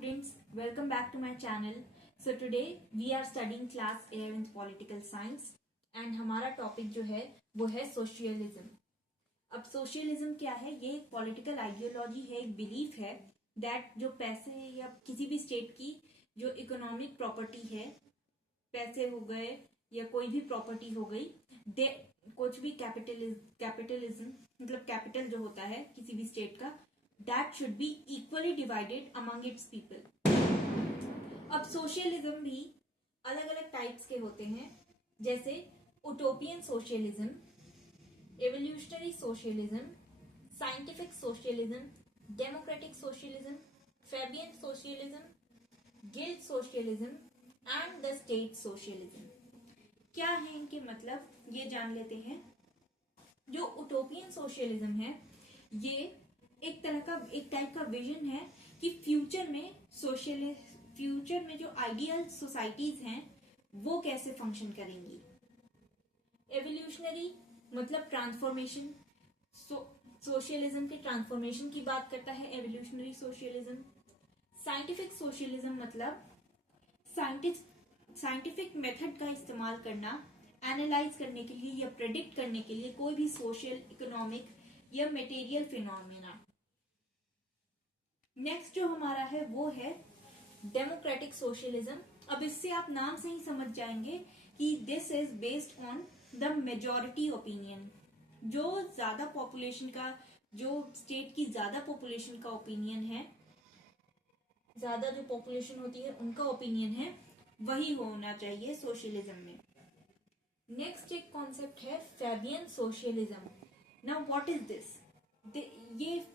students, welcome back to my channel. So today we are studying class 11th political science and हमारा topic जो है वो है socialism. अब सोशलिज्म क्या है? ये एक पॉलिटिकल आइडियोलॉजी है, एक बिलीफ है दैट जो पैसे या किसी भी स्टेट की जो इकोनॉमिक प्रॉपर्टी है, पैसे हो गए या कोई भी प्रॉपर्टी हो गई, कुछ भी कैपिटलिज्म मतलब कैपिटल जो होता है किसी भी स्टेट का, that should be equally divided among its people. अब सोशलिज्म भी अलग अलग टाइप्स के होते हैं, जैसे utopian socialism, evolutionary socialism, scientific socialism, democratic socialism, Fabian socialism, guild socialism and the state socialism. क्या है इनके मतलब, ये जान लेते हैं. जो उटोपियन सोशलिज्म है ये एक टाइप का विजन है कि फ्यूचर में जो आइडियल सोसाइटीज हैं वो कैसे फंक्शन करेंगी. एवोल्यूशनरी मतलब ट्रांसफॉर्मेशन, सोशलिज्म के ट्रांसफॉर्मेशन की बात करता है एवोल्यूशनरी सोशलिज्म. साइंटिफिक सोशलिज्म मतलब साइंटिफिक मेथड का इस्तेमाल करना एनालाइज करने के लिए या प्रेडिक्ट करने के लिए कोई भी सोशल, इकोनॉमिक या मटेरियल फिनोमेना. नेक्स्ट जो हमारा है वो है डेमोक्रेटिक सोशलिज्म. अब इससे आप नाम से ही समझ जाएंगे कि this is based on the majority opinion. जो ज्यादा पॉपुलेशन का, जो स्टेट की ज्यादा पॉपुलेशन का ओपिनियन है, ज्यादा जो पॉपुलेशन होती है उनका ओपिनियन है, वही होना चाहिए सोशलिज्म में. नेक्स्ट एक कॉन्सेप्ट है Fabian socialism. Now what is this? ये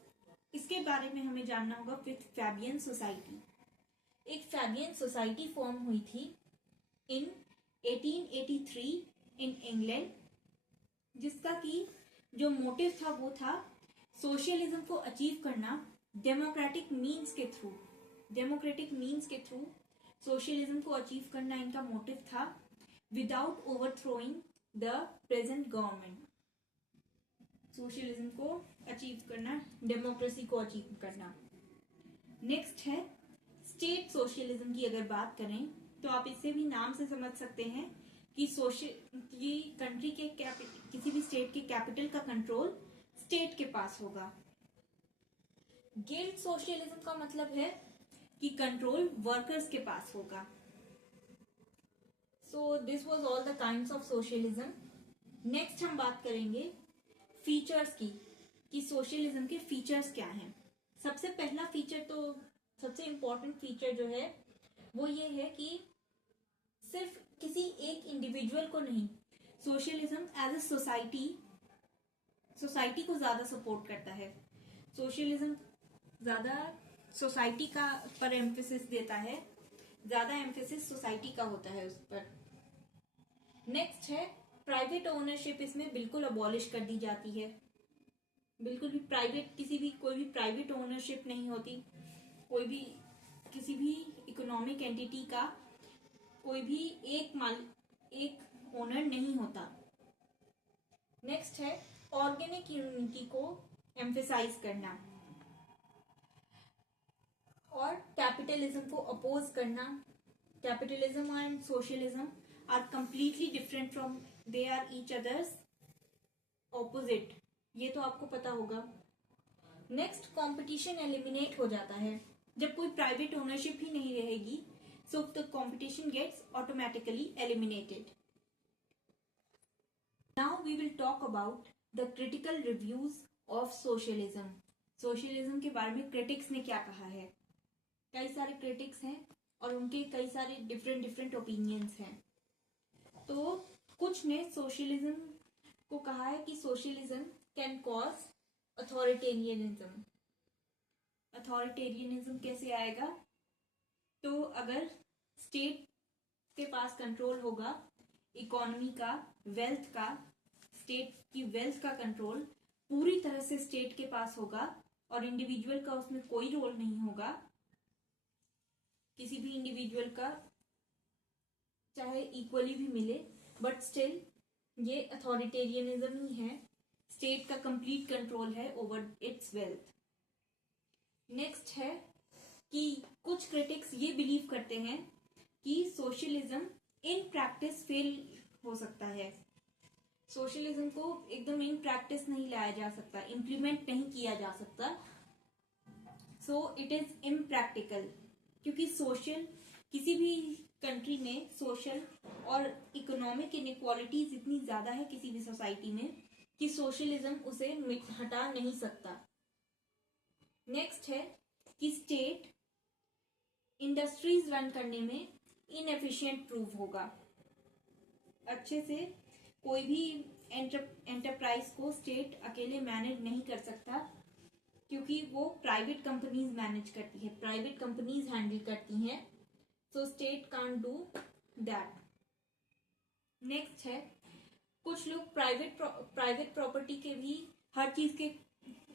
इसके बारे में हमें जानना होगा. विथ फैबियन सोसाइटी, एक फैबियन सोसाइटी फॉर्म हुई थी इन 1883 इन इंग्लैंड, जिसका की जो मोटिव था वो था सोशलिज्म को अचीव करना डेमोक्रेटिक मीन्स के थ्रू सोशलिज्म को अचीव करना इनका मोटिव था, without ओवरथ्रोइंग the present government. Socialism को अचीव करना, डेमोक्रेसी को अचीव करना. नेक्स्ट है स्टेट सोशलिज्म की. अगर बात करें तो आप इसे भी नाम से समझ सकते हैं कि कंट्री के किसी भी स्टेट के कैपिटल का कंट्रोल स्टेट के पास होगा. गिल्ड सोशलिज्म का मतलब है कि कंट्रोल वर्कर्स के पास होगा. So this was all the kinds of socialism. Next हम बात करेंगे फीचर्स की, कि सोशलिज्म के फीचर्स क्या हैं. सबसे पहला फीचर, तो सबसे इंपॉर्टेंट फीचर जो है वो ये है कि सिर्फ किसी एक इंडिविजुअल को नहीं, सोशलिज्म एज ए सोसाइटी को ज्यादा सपोर्ट करता है. सोशलिज्म ज्यादा सोसाइटी का पर एम्फेसिस देता है, ज्यादा एम्फेसिस सोसाइटी का होता है उस पर. नेक्स्ट है प्राइवेट ओनरशिप. इसमें बिल्कुल अबॉलिश कर दी जाती है. बिल्कुल भी कोई भी प्राइवेट ओनरशिप नहीं होती. कोई भी किसी भी इकोनॉमिक एंटिटी का कोई भी एक ओनर नहीं होता. नेक्स्ट है ऑर्गेनिक यूनिटी को एम्फेसाइज करना और कैपिटलिज्म को अपोज करना. Capitalism and socialism are completely different from, they are each other's opposite. ये तो आपको पता होगा. नेक्स्ट, कंपटीशन एलिमिनेट हो जाता है जब कोई प्राइवेट ओनरशिप ही नहीं रहेगी. So the competition gets automatically eliminated. Now we will talk about the critical reviews of socialism. Socialism के बारे में क्रिटिक्स ने क्या कहा है. कई सारे क्रिटिक्स हैं और उनके कई सारे डिफरेंट ओपिनियंस हैं. तो कुछ ने सोशलिज्म को कहा है कि socialism can cause authoritarianism. Authoritarianism कैसे आएगा? तो अगर स्टेट के पास कंट्रोल होगा इकोनॉमी का, वेल्थ का, स्टेट की वेल्थ का कंट्रोल पूरी तरह से स्टेट के पास होगा और इंडिविजुअल का उसमें कोई रोल नहीं होगा. किसी भी इंडिविजुअल का चाहे इक्वली भी मिले, बट स्टिल ये अथॉरिटेरियनिज्म ही है. स्टेट का कंप्लीट कंट्रोल है ओवर इट्स वेल्थ. नेक्स्ट है कि कुछ क्रिटिक्स ये बिलीव करते हैं कि सोशलिज्म इन प्रैक्टिस फेल हो सकता है। सोशलिज्म को एकदम इन प्रैक्टिस नहीं लाया जा सकता, इम्प्लीमेंट नहीं किया जा सकता। सो इट इज इम्प्रैक्टिकल, क्योंकि सोशल किसी भी कंट्री में सोशल और इकोनॉमिक इनइक्वालिटीज इतनी ज्यादा है किसी भी सोसाइटी में कि सोशलिज्म उसे हटा नहीं सकता। नेक्स्ट है कि स्टेट इंडस्ट्रीज रन करने में इनएफिशिएंट प्रूव होगा। अच्छे से कोई भी एंटरप्राइज को स्टेट अकेले मैनेज नहीं कर सकता, क्योंकि वो प्राइवेट कंपनीज मैनेज करती है, प्राइवेट कंपनीज हैंडल करती हैं। So state can't do that. Next है कुछ लोग प्राइवेट प्रॉपर्टी के भी हर चीज के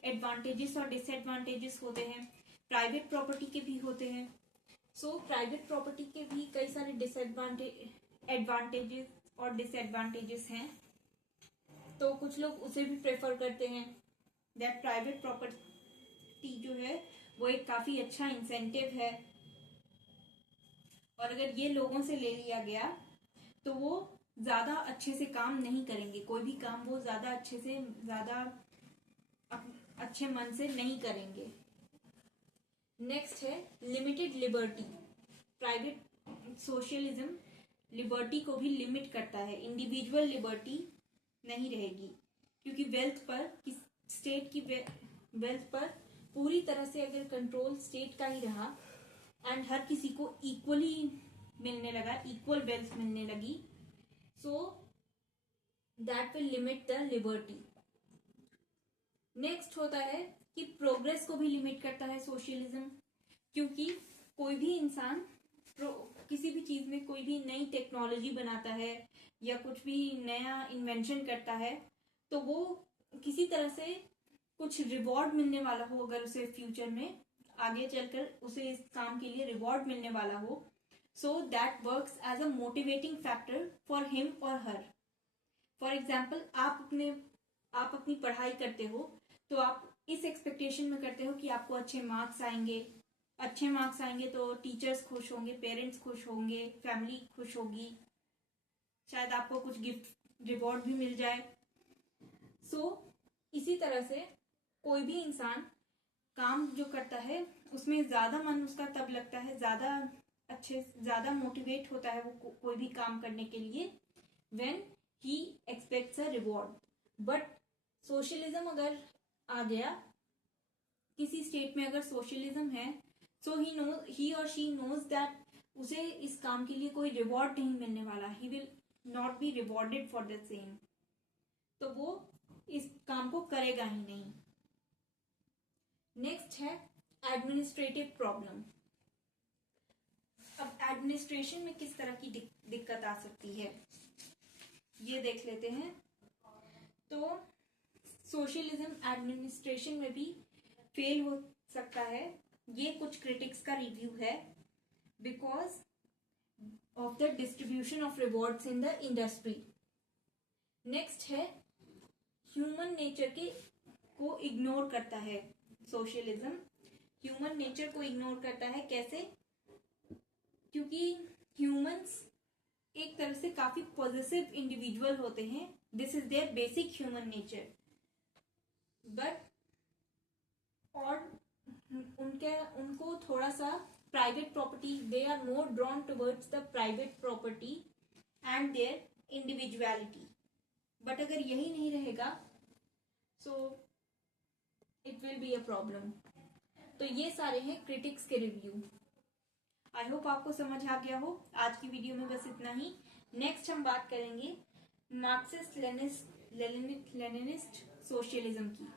एडवांटेजेस और डिसएडवांटेजेस होते हैं, प्राइवेट प्रॉपर्टी के भी होते हैं। सो प्राइवेट प्रॉपर्टी के भी कई सारे एडवांटेजेस और डिसएडवांटेजेस हैं, तो कुछ लोग उसे भी प्रेफर करते हैं। दैट प्राइवेट प्रॉपर्टी जो है वो एक काफी अच्छा इंसेंटिव है, और अगर ये लोगों से ले लिया गया तो वो ज्यादा अच्छे से काम नहीं करेंगे, कोई भी काम वो ज्यादा अच्छे से ज्यादा अच्छे मन से नहीं करेंगे। नेक्स्ट है limited liberty. Private socialism liberty को भी लिमिट करता है, इंडिविजुअल लिबर्टी नहीं रहेगी, क्योंकि स्टेट की वेल्थ पर पूरी तरह से अगर कंट्रोल स्टेट का ही रहा एंड हर किसी को इक्वली मिलने लगा, इक्वल वेल्थ मिलने लगी, so that will limit the liberty. Next होता है कि प्रोग्रेस को भी लिमिट करता है सोशलिज्म, क्योंकि कोई भी इंसान किसी भी चीज में कोई भी नई टेक्नोलॉजी बनाता है या कुछ भी नया इन्वेंशन करता है, तो वो किसी तरह से कुछ रिवॉर्ड मिलने वाला हो, अगर उसे फ्यूचर में आगे चलकर उसे इस काम के लिए रिवॉर्ड मिलने वाला हो, so that works as a motivating factor for him और हर। फॉर एग्जाम्पल आप अपनी पढ़ाई करते हो तो आप इस एक्सपेक्टेशन में करते हो कि आपको अच्छे मार्क्स आएंगे तो टीचर्स खुश होंगे, पेरेंट्स खुश होंगे, फैमिली खुश होगी, शायद आपको कुछ गिफ्ट रिवॉर्ड भी मिल जाए। सो इसी तरह से कोई भी इंसान काम जो करता है उसमें ज्यादा मन उसका तब लगता है, ज्यादा मोटिवेट होता है वो कोई भी काम करने के लिए when he aspects a reward. But socialism अगर आ गया, किसी स्टेट में अगर सोशलिज्म है, सो ही और शी नोज दैट उसे इस काम के लिए कोई रिवॉर्ड नहीं मिलने वाला, he will not be rewarded for the same, तो वो इस काम को करेगा ही नहीं। नेक्स्ट है एडमिनिस्ट्रेटिव प्रॉब्लम। अब एडमिनिस्ट्रेशन में किस तरह की दिक्कत आ सकती है ये देख लेते हैं। तो सोशलिज्म एडमिनिस्ट्रेशन में भी फेल हो सकता है, ये कुछ क्रिटिक्स का रिव्यू है, because of the distribution of rewards in the industry. Next है ह्यूमन नेचर को इग्नोर करता है सोशलिज्म। ह्यूमन नेचर को इग्नोर करता है कैसे? क्योंकि ह्यूमंस एक तरह से काफी पॉजिटिव इंडिविजुअल होते हैं, this is their basic human nature, but और उनको थोड़ा सा private property, they are more drawn towards the private property and their individuality. But अगर यही नहीं रहेगा so it will be a problem. तो ये सारे हैं क्रिटिक्स के रिव्यू। आई होप आपको समझ आ गया हो। आज की वीडियो में बस इतना ही। नेक्स्ट हम बात करेंगे मार्क्सिस्ट लेनिनिस्ट सोशलिज्म की।